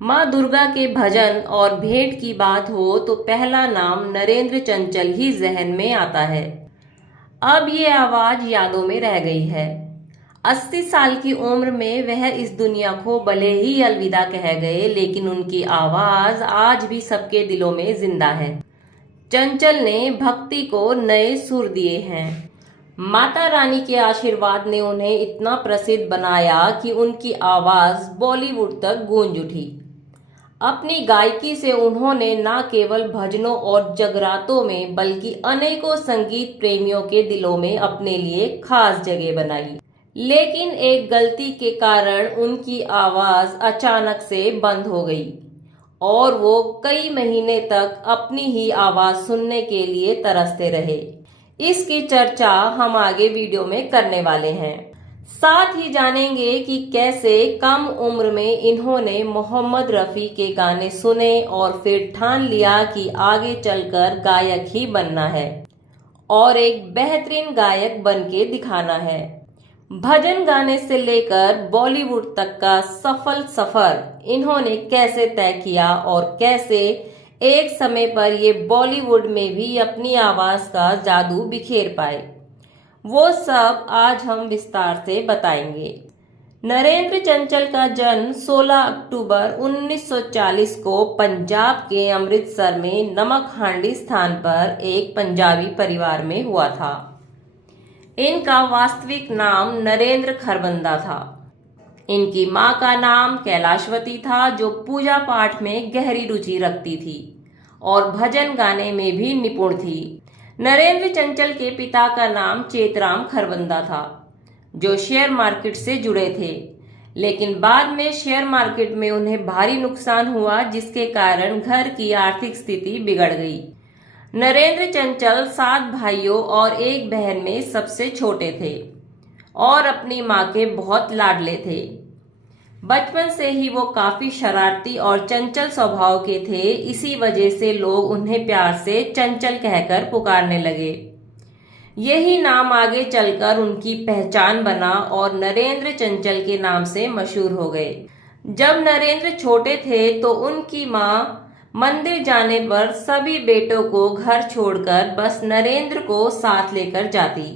माँ दुर्गा के भजन और भेंट की बात हो तो पहला नाम नरेंद्र चंचल ही जहन में आता है। अब ये आवाज यादों में रह गई है। 80 साल की उम्र में वह इस दुनिया को भले ही अलविदा कह गए, लेकिन उनकी आवाज आज भी सबके दिलों में जिंदा है। चंचल ने भक्ति को नए सुर दिए हैं। माता रानी के आशीर्वाद ने उन्हें इतना प्रसिद्ध बनाया कि उनकी आवाज बॉलीवुड तक गूंज उठी। अपनी गायकी से उन्होंने न केवल भजनों और जगरातों में बल्कि अनेकों संगीत प्रेमियों के दिलों में अपने लिए खास जगह बनाई। लेकिन एक गलती के कारण उनकी आवाज अचानक से बंद हो गई और वो कई महीने तक अपनी ही आवाज सुनने के लिए तरसते रहे। इसकी चर्चा हम आगे वीडियो में करने वाले हैं। साथ ही जानेंगे कि कैसे कम उम्र में इन्होंने मोहम्मद रफ़ी के गाने सुने और फिर ठान लिया कि आगे चलकर गायक ही बनना है और एक बेहतरीन गायक बन के दिखाना है। भजन गाने से लेकर बॉलीवुड तक का सफल सफर इन्होंने कैसे तय किया और कैसे एक समय पर ये बॉलीवुड में भी अपनी आवाज का जादू बिखेर पाए, वो सब आज हम विस्तार से बताएंगे। नरेंद्र चंचल का जन्म 16 अक्टूबर 1940 को पंजाब के अमृतसर में नमक हांडी स्थान पर एक पंजाबी परिवार में हुआ था। इनका वास्तविक नाम नरेंद्र खरबंदा था। इनकी मां का नाम कैलाशवती था, जो पूजा पाठ में गहरी रुचि रखती थी और भजन गाने में भी निपुण थी। नरेंद्र चंचल के पिता का नाम चेतराम खरबंदा था, जो शेयर मार्केट से जुड़े थे, लेकिन बाद में शेयर मार्केट में उन्हें भारी नुकसान हुआ, जिसके कारण घर की आर्थिक स्थिति बिगड़ गई। नरेंद्र चंचल 7 भाइयों और एक बहन में सबसे छोटे थे और अपनी मां के बहुत लाडले थे। बचपन से ही वो काफी शरारती और चंचल स्वभाव के थे, इसी वजह से लोग उन्हें प्यार से चंचल कहकर पुकारने लगे। यही नाम आगे चलकर उनकी पहचान बना और नरेंद्र चंचल के नाम से मशहूर हो गए। जब नरेंद्र छोटे थे तो उनकी मां मंदिर जाने पर सभी बेटों को घर छोड़कर बस नरेंद्र को साथ लेकर जाती।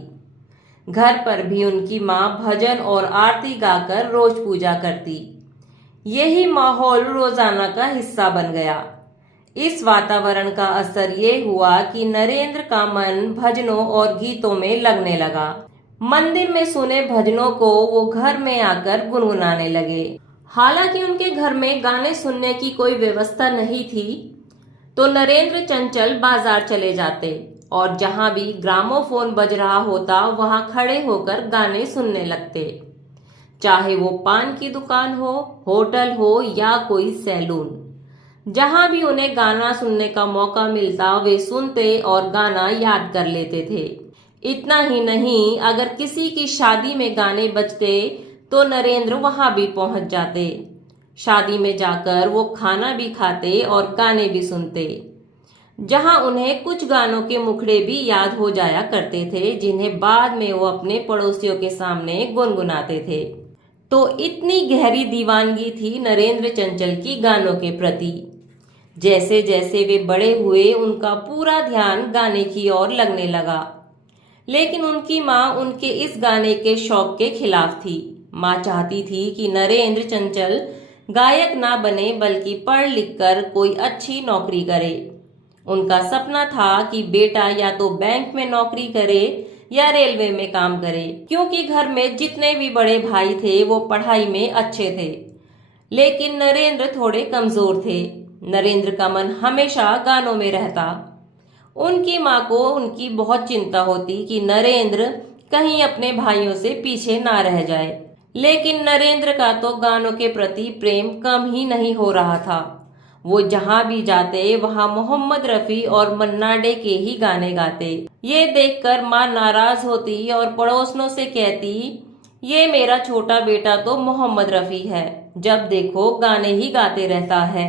घर पर भी उनकी मां भजन और आरती गाकर रोज पूजा करती। यही माहौल रोजाना का हिस्सा बन गया। इस वातावरण का असर ये हुआ कि नरेंद्र का मन भजनों और गीतों में लगने लगा। मंदिर में सुने भजनों को वो घर में आकर गुनगुनाने लगे। हालांकि उनके घर में गाने सुनने की कोई व्यवस्था नहीं थी, तो नरेंद्र चंचल बाजार चले जाते और जहां भी ग्रामोफोन बज रहा होता वहां खड़े होकर गाने सुनने लगते। चाहे वो पान की दुकान हो, होटल हो या कोई सैलून, जहां भी उन्हें गाना सुनने का मौका मिलता वे सुनते और गाना याद कर लेते थे। इतना ही नहीं, अगर किसी की शादी में गाने बजते तो नरेंद्र वहां भी पहुंच जाते। शादी में जाकर वो खाना भी खाते और गाने भी सुनते, जहां उन्हें कुछ गानों के मुखड़े भी याद हो जाया करते थे, जिन्हें बाद में वो अपने पड़ोसियों के सामने गुनगुनाते थे। तो इतनी गहरी दीवानगी थी नरेंद्र चंचल की गानों के प्रति। जैसे जैसे वे बड़े हुए उनका पूरा ध्यान गाने की ओर लगने लगा, लेकिन उनकी मां उनके इस गाने के शौक के खिलाफ थी। मां चाहती थी कि नरेंद्र चंचल गायक ना बने बल्कि पढ़ लिख कर कोई अच्छी नौकरी करे। उनका सपना था कि बेटा या तो बैंक में नौकरी करे या रेलवे में काम करे, क्योंकि घर में जितने भी बड़े भाई थे वो पढ़ाई में अच्छे थे, लेकिन नरेंद्र थोड़े कमजोर थे। नरेंद्र का मन हमेशा गानों में रहता। उनकी मां को उनकी बहुत चिंता होती कि नरेंद्र कहीं अपने भाइयों से पीछे ना रह जाए, लेकिन नरेंद्र का तो गानों के प्रति प्रेम कम ही नहीं हो रहा था। वो जहां भी जाते वहां मोहम्मद रफ़ी और मन्ना डे के ही गाने गाते। ये देखकर मां नाराज होती और पड़ोसनों से कहती, ये मेरा छोटा बेटा तो मोहम्मद रफ़ी है, जब देखो गाने ही गाते रहता है।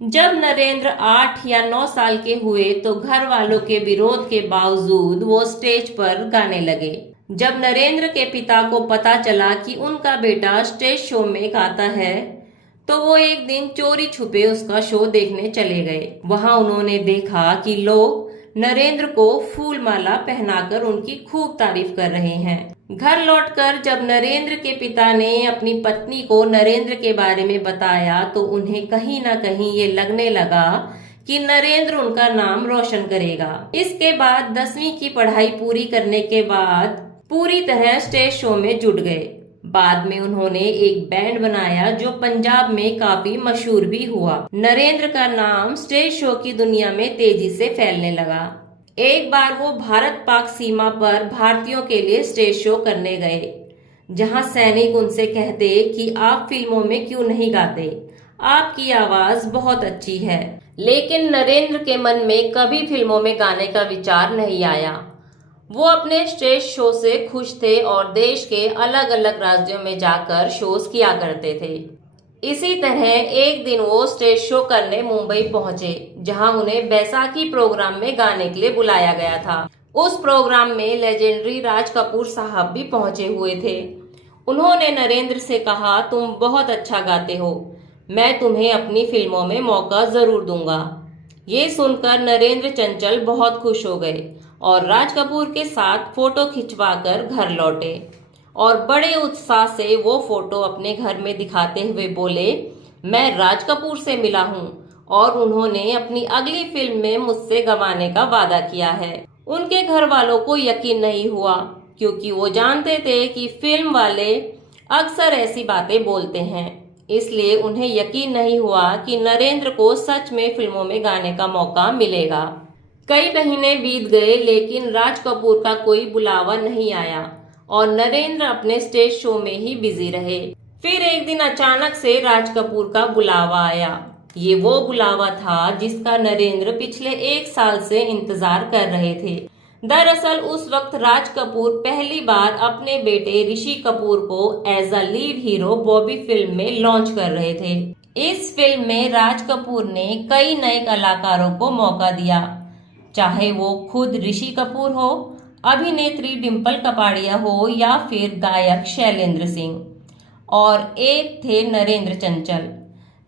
जब नरेंद्र 8 या 9 साल के हुए तो घर वालों के विरोध के बावजूद वो स्टेज पर गाने लगे। जब नरेंद्र के पिता को पता चला कि उनका बेटा स्टेज शो में गाता है, तो वो एक दिन चोरी छुपे उसका शो देखने चले गए। वहां उन्होंने देखा कि लोग नरेंद्र को फूल माला पहनाकर उनकी खूब तारीफ कर रहे हैं। घर लौटकर जब नरेंद्र के पिता ने अपनी पत्नी को नरेंद्र के बारे में बताया तो उन्हें कहीं ना कहीं ये लगने लगा कि नरेंद्र उनका नाम रोशन करेगा। इसके बाद 10वीं की पढ़ाई पूरी करने के बाद पूरी तरह स्टेज शो में जुट गए। बाद में उन्होंने एक बैंड बनाया जो पंजाब में काफी मशहूर भी हुआ। नरेंद्र का नाम स्टेज शो की दुनिया में तेजी से फैलने लगा। एक बार वो भारत पाक सीमा पर भारतीयों के लिए स्टेज शो करने गए, जहां सैनिक उनसे कहते कि आप फिल्मों में क्यों नहीं गाते, आपकी आवाज बहुत अच्छी है। लेकिन नरेंद्र के मन में कभी फिल्मों में गाने का विचार नहीं आया। वो अपने स्टेज शो से खुश थे और देश के अलग अलग राज्यों में जाकर शोज किया करते थे। इसी तरह एक दिन वो स्टेज शो करने मुंबई पहुंचे, जहां उन्हें बैसाखी प्रोग्राम में गाने के लिए बुलाया गया था। उस प्रोग्राम में लेजेंडरी राज कपूर साहब भी पहुंचे हुए थे। उन्होंने नरेंद्र से कहा, तुम बहुत अच्छा गाते हो, मैं तुम्हें अपनी फिल्मों में मौका जरूर दूंगा। ये सुनकर नरेंद्र चंचल बहुत खुश हो गए और राज कपूर के साथ फोटो खिंचवाकर घर लौटे और बड़े उत्साह से वो फोटो अपने घर में दिखाते हुए बोले, मैं राज कपूर से मिला हूँ और उन्होंने अपनी अगली फिल्म में मुझसे गवाने का वादा किया है। उनके घर वालों को यकीन नहीं हुआ, क्योंकि वो जानते थे कि फिल्म वाले अक्सर ऐसी बातें बोलते हैं। इसलिए उन्हें यकीन नहीं हुआ कि नरेंद्र को सच में फिल्मों में गाने का मौका मिलेगा। कई महीने बीत गए, लेकिन राज कपूर का कोई बुलावा नहीं आया और नरेंद्र अपने स्टेज शो में ही बिजी रहे। फिर एक दिन अचानक से राज कपूर का बुलावा आया। ये वो बुलावा था जिसका नरेंद्र पिछले 1 साल से इंतजार कर रहे थे। दरअसल उस वक्त राज कपूर पहली बार अपने बेटे ऋषि कपूर को as a lead hero Bobby film में लॉन्च कर रहे थे। इस फिल्म में राज कपूर ने कई नए कलाकारों को मौका दिया, चाहे वो खुद ऋषि कपूर हो, अभिनेत्री डिम्पल कपाड़िया हो या फिर गायक शैलेंद्र सिंह। और एक थे नरेंद्र चंचल,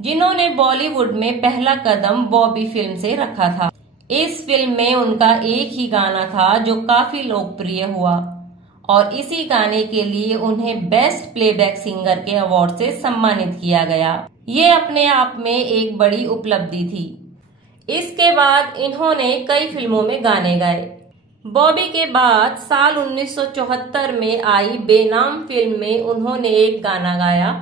जिन्होंने बॉलीवुड में पहला कदम बॉबी फिल्म से रखा था। इस फिल्म में उनका एक ही गाना था जो काफी लोकप्रिय हुआ और इसी गाने के लिए उन्हें बेस्ट प्लेबैक सिंगर के अवार्ड से सम्मानित किया गया। ये अपने आप में एक बड़ी उपलब्धि थी। इसके बाद इन्होंने कई फिल्मों में गाने गाए। बॉबी के बाद साल 1974 में आई बेनाम फिल्म में उन्होंने एक गाना गाया,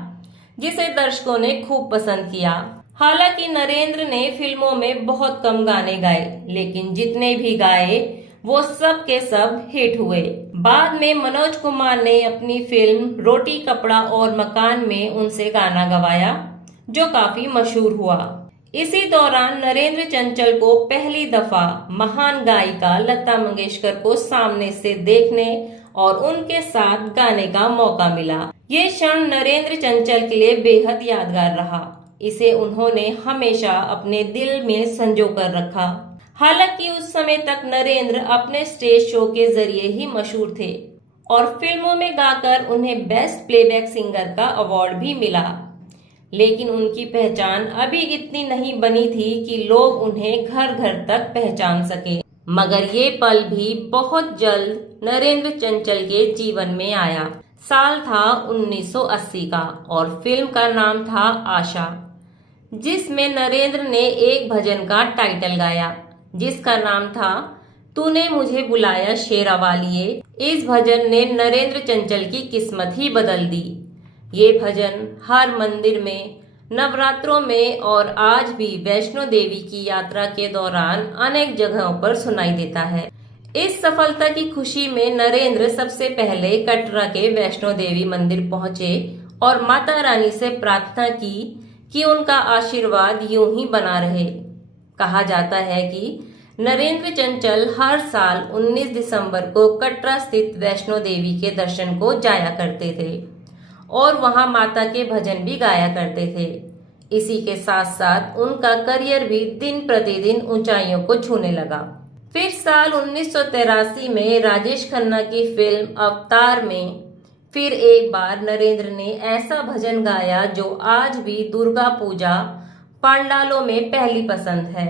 जिसे दर्शकों ने खूब पसंद किया। हालांकि नरेंद्र ने फिल्मों में बहुत कम गाने गाए, लेकिन जितने भी गाए वो सब के सब हिट हुए। बाद में मनोज कुमार ने अपनी फिल्म रोटी कपड़ा और मकान में उनसे गाना गवाया, जो काफी मशहूर हुआ। इसी दौरान नरेंद्र चंचल को पहली दफा महान गायिका लता मंगेशकर को सामने से देखने और उनके साथ गाने का मौका मिला। ये क्षण नरेंद्र चंचल के लिए बेहद यादगार रहा। इसे उन्होंने हमेशा अपने दिल में संजो कर रखा। हालांकि उस समय तक नरेंद्र अपने स्टेज शो के जरिए ही मशहूर थे और फिल्मों में गाकर उन्हें बेस्ट प्लेबैक सिंगर का अवार्ड भी मिला, लेकिन उनकी पहचान अभी इतनी नहीं बनी थी कि लोग उन्हें घर घर तक पहचान सके। मगर ये पल भी बहुत जल्द नरेंद्र चंचल के जीवन में आया। साल था 1980 का और फिल्म का नाम था आशा, जिसमें नरेंद्र ने एक भजन का टाइटल गाया, जिसका नाम था तूने मुझे बुलाया शेरा वालिए। इस भजन ने नरेंद्र चंचल की किस्मत ही बदल दी। ये भजन हर मंदिर में, नवरात्रों में और आज भी वैष्णो देवी की यात्रा के दौरान अनेक जगहों पर सुनाई देता है। इस सफलता की खुशी में नरेंद्र सबसे पहले कटरा के वैष्णो देवी मंदिर पहुंचे और माता रानी से प्रार्थना की कि उनका आशीर्वाद यूं ही बना रहे। कहा जाता है कि नरेंद्र चंचल हर साल 19 दिसंबर को कटरा स्थित वैष्णो देवी के दर्शन को जाया करते थे और वहां माता के भजन भी गाया करते थे। इसी के साथ साथ उनका करियर भी दिन प्रतिदिन ऊंचाइयों को छूने लगा। फिर साल 1983 में राजेश खन्ना की फिल्म अवतार में फिर एक बार नरेंद्र ने ऐसा भजन गाया जो आज भी दुर्गा पूजा पंडालों में पहली पसंद है,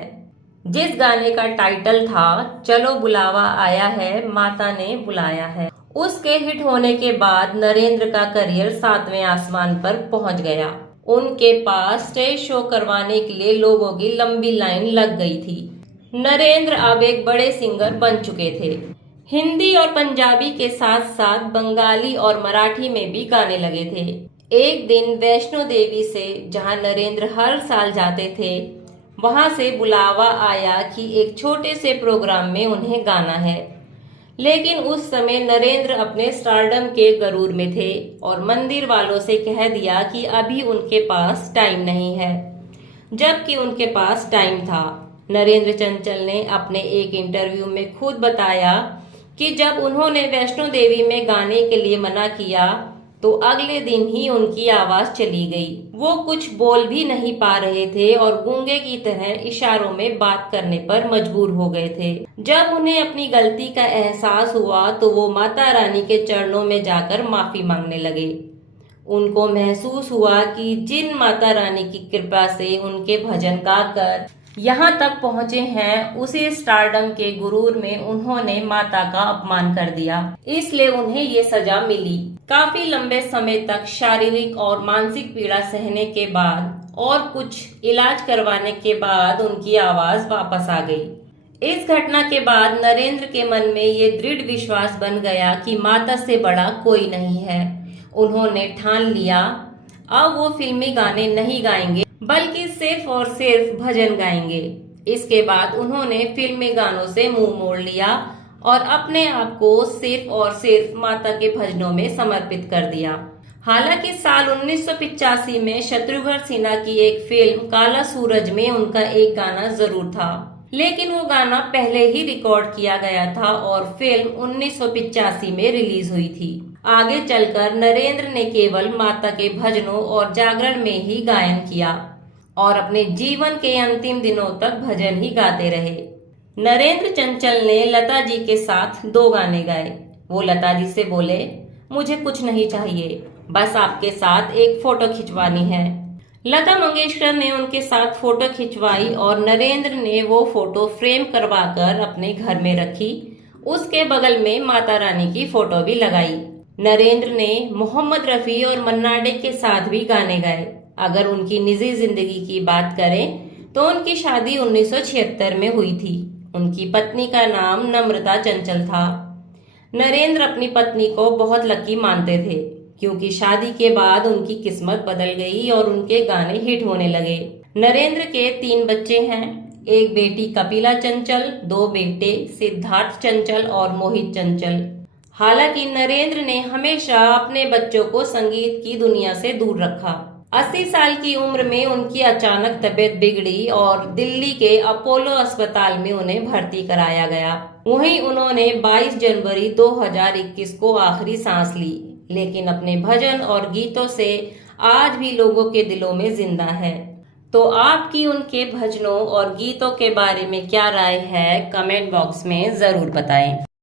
जिस गाने का टाइटल था चलो बुलावा आया है माता ने बुलाया है। उसके हिट होने के बाद नरेंद्र का करियर 7वें आसमान पर पहुंच गया। उनके पास स्टेज शो करवाने के लिए लोगों की लंबी लाइन लग गई थी। नरेंद्र अब एक बड़े सिंगर बन चुके थे। हिंदी और पंजाबी के साथ साथ बंगाली और मराठी में भी गाने लगे थे। एक दिन वैष्णो देवी से, जहां नरेंद्र हर साल जाते थे, वहां से बुलावा आया कि एक छोटे से प्रोग्राम में उन्हें गाना है। लेकिन उस समय नरेंद्र अपने स्टारडम के गरूर में थे और मंदिर वालों से कह दिया कि अभी उनके पास टाइम नहीं है, जबकि उनके पास टाइम था। नरेंद्र चंचल ने अपने एक इंटरव्यू में खुद बताया कि जब उन्होंने वैष्णो देवी में गाने के लिए मना किया तो अगले दिन ही उनकी आवाज चली गई। वो कुछ बोल भी नहीं पा रहे थे और गूंगे की तरह इशारों में बात करने पर मजबूर हो गए थे। जब उन्हें अपनी गलती का एहसास हुआ तो वो माता रानी के चरणों में जाकर माफी मांगने लगे। उनको महसूस हुआ कि जिन माता रानी की कृपा से उनके भजन गाकर यहाँ तक पहुँचे हैं, उसी स्टारडम के गुरूर में उन्होंने माता का अपमान कर दिया, इसलिए उन्हें ये सजा मिली। काफी लंबे समय तक शारीरिक और मानसिक पीड़ा सहने के बाद और कुछ इलाज करवाने के बाद उनकी आवाज वापस आ गई। इस घटना के बाद नरेंद्र के मन में ये दृढ़ विश्वास बन गया कि माता से बड़ा कोई नहीं है। उन्होंने ठान लिया अब वो फिल्मी गाने नहीं गाएंगे बल्कि सिर्फ और सिर्फ भजन गाएंगे। इसके बाद उन्होंने फिल्मी गानों से मुंह मोड़ लिया और अपने आप को सिर्फ और सिर्फ माता के भजनों में समर्पित कर दिया। हालांकि साल 1985 में शत्रुघ्न सिन्हा की एक फिल्म काला सूरज में उनका एक गाना जरूर था, लेकिन वो गाना पहले ही रिकॉर्ड किया गया था और फिल्म 1985 में रिलीज हुई थी। आगे चलकर नरेंद्र ने केवल माता के भजनों और जागरण में ही गायन किया और अपने जीवन के अंतिम दिनों तक भजन ही गाते रहे। नरेंद्र चंचल ने लता जी के साथ 2 गाने गाए। वो लता जी से बोले, मुझे कुछ नहीं चाहिए, बस आपके साथ एक फोटो खिंचवानी है। लता मंगेशकर ने उनके साथ फोटो खिंचवाई और नरेंद्र ने वो फोटो फ्रेम करवाकर अपने घर में रखी। उसके बगल में माता रानी की फोटो भी लगाई। नरेंद्र ने मोहम्मद रफी और मन्ना डे के साथ भी गाने गाए। अगर उनकी निजी जिंदगी की बात करें तो उनकी शादी 1976 में हुई थी। उनकी पत्नी का नाम नम्रता चंचल था। नरेंद्र अपनी पत्नी को बहुत लकी मानते थे क्योंकि शादी के बाद उनकी किस्मत बदल गई और उनके गाने हिट होने लगे। नरेंद्र के 3 बच्चे हैं, एक बेटी कपिला चंचल, 2 बेटे सिद्धार्थ चंचल और मोहित चंचल। हालांकि नरेंद्र ने हमेशा अपने बच्चों को संगीत की दुनिया से दूर रखा। 80 साल की उम्र में उनकी अचानक तबीयत बिगड़ी और दिल्ली के अपोलो अस्पताल में उन्हें भर्ती कराया गया। वहीं उन्होंने 22 जनवरी 2021 को आखिरी सांस ली, लेकिन अपने भजन और गीतों से आज भी लोगों के दिलों में जिंदा है। तो आपकी उनके भजनों और गीतों के बारे में क्या राय है, कमेंट बॉक्स में जरूर बताएं।